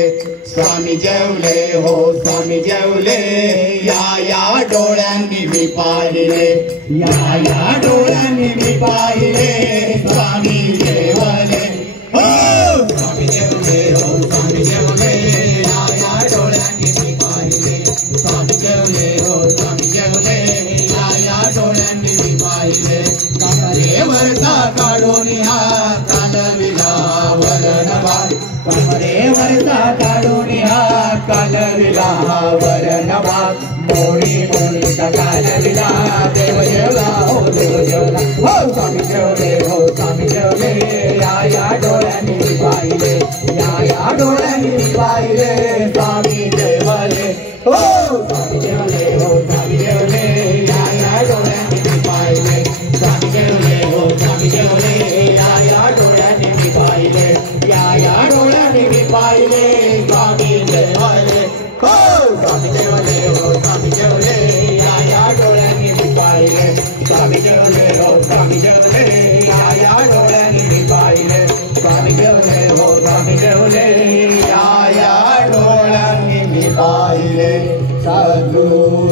स्वामी जेवले हो स्वामी जेवले या डोळ्यांनी मी पाहिले या डोळ्यांनी मी पाहिले स्वामी जेवले हो स्वामी जेवले हो स्वामी जेवले या डोळ्यांनी मी पाहिले स्वामी जेवले हो स्वामी जेवले या डोळ्यांनी मी पाहिले कमरेवरचा काढून हा कालविला वरणभाग कमरेवरचा काढून हा कालविला वरणभाग मोडी मोडीचा कालविला देव जेवला हो देव जेवला हो स्वामी जेवले हो स्वामी जेवले या डोळ्यांनी मी पाहिले या डोळ्यांनी मी पाहिले स्वामी जेवले हो स्वामी जेवले हो स्वामी जेवले या डोळ्यांनी मी पाहिले स्वामी जेवले हो स्वामी जेवले या डोळ्यांनी मी पाहिले या डोळ्यांनी मी पाहिले स्वामी जेवले हो स्वामी जेवले हो स्वामी जेवले या डोळ्यांनी मी पाहिले स्वामी जेवले हो स्वामी जेवले या डोळ्यांनी मी पाहिले स्वामी जेवले हो स्वामी जेवले या डोळ्यांनी मी पाहिले सद्गुरू